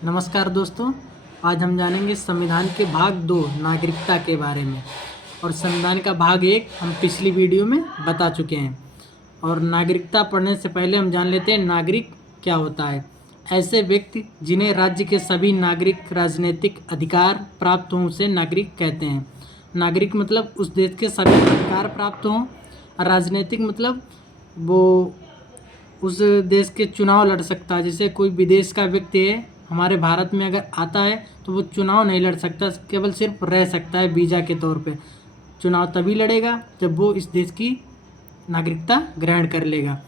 नमस्कार दोस्तों। आज हम जानेंगे संविधान के भाग 2 नागरिकता के बारे में। और संविधान का भाग 1 हम पिछली वीडियो में बता चुके हैं। और नागरिकता पढ़ने से पहले हम जान लेते हैं नागरिक क्या होता है। ऐसे व्यक्ति जिन्हें राज्य के सभी नागरिक राजनीतिक अधिकार प्राप्त हों उसे नागरिक कहते हैं। नागरिक मतलब उस देश के सभी अधिकार प्राप्त हों। राजनीतिक मतलब वो उस देश के चुनाव लड़ सकता है। जैसे कोई विदेश का व्यक्ति है, हमारे भारत में अगर आता है तो वो चुनाव नहीं लड़ सकता, केवल सिर्फ रह सकता है वीज़ा के तौर पे। चुनाव तभी लड़ेगा जब वो इस देश की नागरिकता ग्रहण कर लेगा।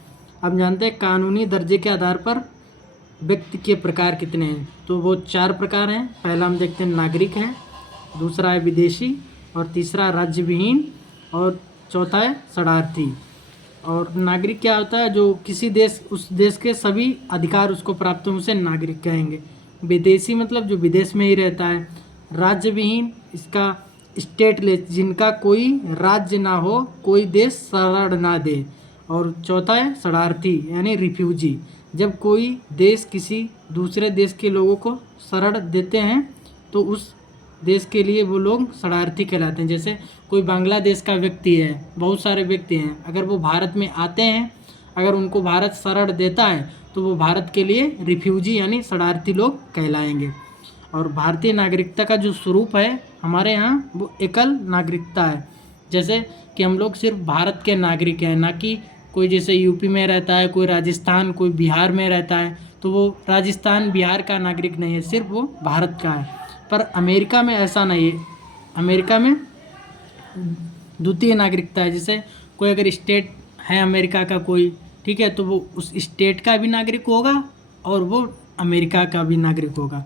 अब जानते हैं कानूनी दर्जे के आधार पर व्यक्ति के प्रकार कितने हैं। तो वो 4 प्रकार हैं। पहला हम देखते हैं नागरिक है, दूसरा है विदेशी, और तीसरा राज्य विहीन, और चौथा है शरणार्थी। और नागरिक क्या होता है? जो किसी देश, उस देश के सभी अधिकार उसको प्राप्त हो उसे नागरिक कहेंगे। विदेशी मतलब जो विदेश में ही रहता है। राज्य विहीन, इसका स्टेटलेस, जिनका कोई राज्य ना हो, कोई देश शरण ना दे। और चौथा है शरणार्थी यानी रिफ्यूजी, जब कोई देश किसी दूसरे देश के लोगों को शरण देते हैं तो उस देश के लिए वो लोग शरणार्थी कहलाते हैं। जैसे कोई बांग्लादेश का व्यक्ति है, बहुत सारे व्यक्ति हैं, अगर वो भारत में आते हैं, अगर उनको भारत शरण देता है तो वो भारत के लिए रिफ्यूजी यानी शरणार्थी लोग कहलाएंगे। और भारतीय नागरिकता का जो स्वरूप है हमारे यहाँ, वो एकल नागरिकता है। जैसे कि हम लोग सिर्फ भारत के नागरिक हैं, ना कि कोई जैसे यूपी में रहता है, कोई राजस्थान, कोई बिहार में रहता है तो वो राजस्थान बिहार का नागरिक नहीं है, सिर्फ वो भारत का है। पर अमेरिका में ऐसा नहीं है। अमेरिका में द्वितीय नागरिकता है। जैसे कोई अगर स्टेट है अमेरिका का कोई, ठीक है, तो वो उस स्टेट का भी नागरिक होगा और वो अमेरिका का भी नागरिक होगा।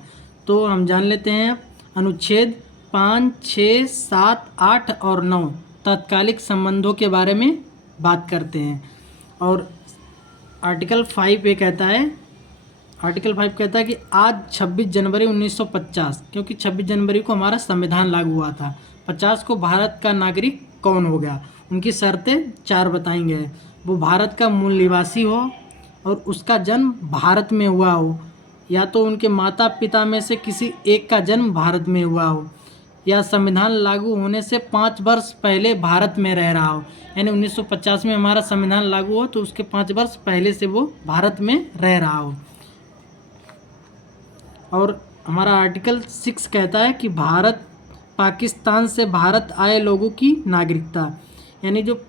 तो हम जान लेते हैं अनुच्छेद 5, 6, 7, 8 और 9 तात्कालिक संबंधों के बारे में बात करते हैं। और आर्टिकल 5 ये कहता है, आर्टिकल 5 कहता है कि आज 26 जनवरी 1950, क्योंकि 26 जनवरी को हमारा संविधान लागू हुआ था, 50 को भारत का नागरिक कौन हो गया। उनकी शर्तें 4 बताई गई हैं। वो भारत का मूल निवासी हो और उसका जन्म भारत में हुआ हो, या तो उनके माता पिता में से किसी एक का जन्म भारत में हुआ हो, या संविधान लागू होने से 5 वर्ष पहले भारत में रह रहा हो। यानी 1950 में हमारा संविधान लागू हो तो उसके 5 वर्ष पहले से वो भारत में रह रहा हो। और हमारा आर्टिकल 6 कहता है कि भारत पाकिस्तान से भारत आए लोगों की नागरिकता, यानी जो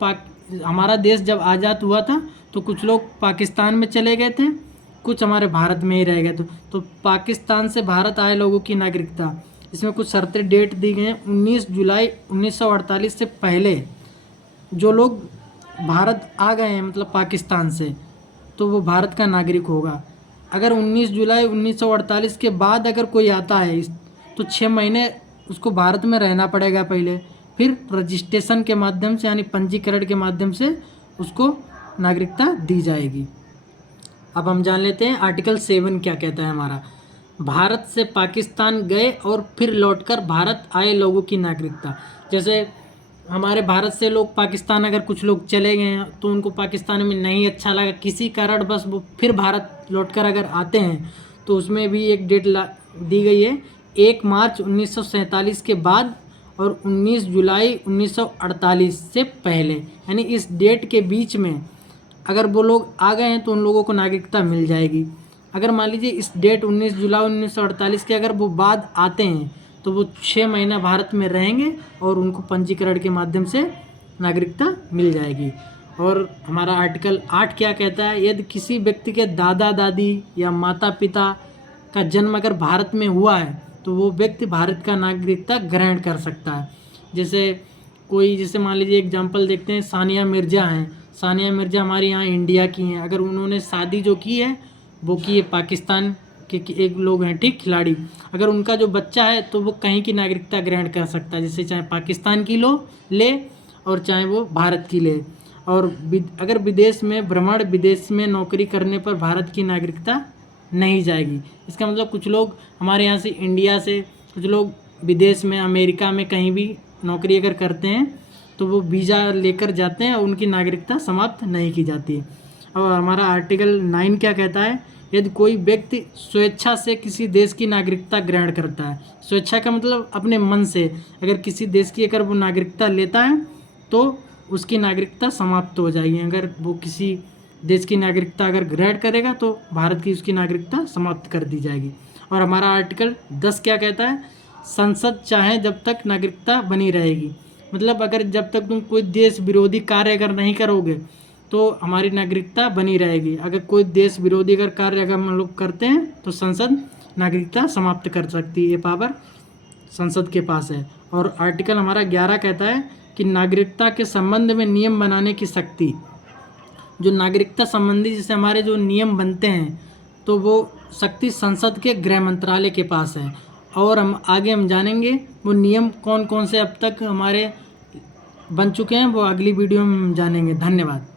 हमारा देश जब आज़ाद हुआ था तो कुछ लोग पाकिस्तान में चले गए थे, कुछ हमारे भारत में ही रह गए थे। तो पाकिस्तान से भारत आए लोगों की नागरिकता, इसमें कुछ शर्तें डेट दी गई हैं। 19 जुलाई 1948 से पहले जो लोग भारत आ गए हैं मतलब पाकिस्तान से, तो वो भारत का नागरिक होगा। अगर 19 जुलाई 1948 के बाद अगर कोई आता है तो 6 महीने उसको भारत में रहना पड़ेगा पहले, फिर रजिस्ट्रेशन के माध्यम से यानी पंजीकरण के माध्यम से उसको नागरिकता दी जाएगी। अब हम जान लेते हैं आर्टिकल 7 क्या कहता है हमारा। भारत से पाकिस्तान गए और फिर लौटकर भारत आए लोगों की नागरिकता। जैसे हमारे भारत से लोग पाकिस्तान अगर कुछ लोग चले गए हैं तो उनको पाकिस्तान में नहीं अच्छा लगा किसी कारण, बस वो फिर भारत लौटकर अगर आते हैं तो उसमें भी एक डेट दी गई है, 1 मार्च 1947 के बाद और 19 जुलाई 1948 से पहले। यानी इस डेट के बीच में अगर वो लोग आ गए हैं तो उन लोगों को नागरिकता मिल जाएगी। अगर मान लीजिए इस डेट 19 जुलाई 1948 के अगर वो बाद आते हैं तो वो 6 महीना भारत में रहेंगे और उनको पंजीकरण के माध्यम से नागरिकता मिल जाएगी। और हमारा आर्टिकल 8 क्या कहता है, यदि किसी व्यक्ति के दादा दादी या माता पिता का जन्म अगर भारत में हुआ है तो वो व्यक्ति भारत का नागरिकता ग्रहण कर सकता है। जैसे कोई, जैसे मान लीजिए एग्जांपल देखते हैं, सानिया मिर्ज़ा हैं। सानिया मिर्ज़ा हमारे यहाँ इंडिया की हैं, अगर उन्होंने शादी जो की है वो की है पाकिस्तान के एक लोग हैं, ठीक, खिलाड़ी। अगर उनका जो बच्चा है तो वो कहीं की नागरिकता ग्रहण कर सकता है, जैसे चाहे पाकिस्तान की ले और चाहे वो भारत की ले। और अगर विदेश में भ्रमण, विदेश में नौकरी करने पर भारत की नागरिकता नहीं जाएगी। इसका मतलब कुछ लोग हमारे यहाँ से, इंडिया से कुछ लोग विदेश में, अमेरिका में कहीं भी नौकरी अगर करते हैं तो वो वीज़ा लेकर जाते हैं और उनकी नागरिकता समाप्त नहीं की जाती है। और हमारा आर्टिकल 9 क्या कहता है यदि कोई व्यक्ति स्वेच्छा से किसी देश की नागरिकता ग्रहण करता है, स्वेच्छा का मतलब अपने मन से, अगर किसी देश की अगर वो नागरिकता लेता है तो उसकी नागरिकता समाप्त हो जाएगी। अगर वो किसी देश की नागरिकता अगर ग्रहण करेगा तो भारत की उसकी नागरिकता समाप्त कर दी जाएगी। और हमारा आर्टिकल 10 क्या कहता है, संसद चाहे जब तक नागरिकता बनी रहेगी। मतलब अगर जब तक तुम कोई देश विरोधी कार्य अगर नहीं करोगे तो हमारी नागरिकता बनी रहेगी। अगर कोई देश विरोधी अगर कार्य अगर हम लोग करते हैं तो संसद नागरिकता समाप्त कर सकती है, ये पावर संसद के पास है। और आर्टिकल हमारा 11 कहता है कि नागरिकता के संबंध में नियम बनाने की शक्ति, जो नागरिकता संबंधी जैसे हमारे जो नियम बनते हैं तो वो शक्ति संसद के गृह मंत्रालय के पास है। और हम आगे हम जानेंगे वो नियम कौन कौन से अब तक हमारे बन चुके हैं, वो अगली वीडियो में हम जानेंगे। धन्यवाद।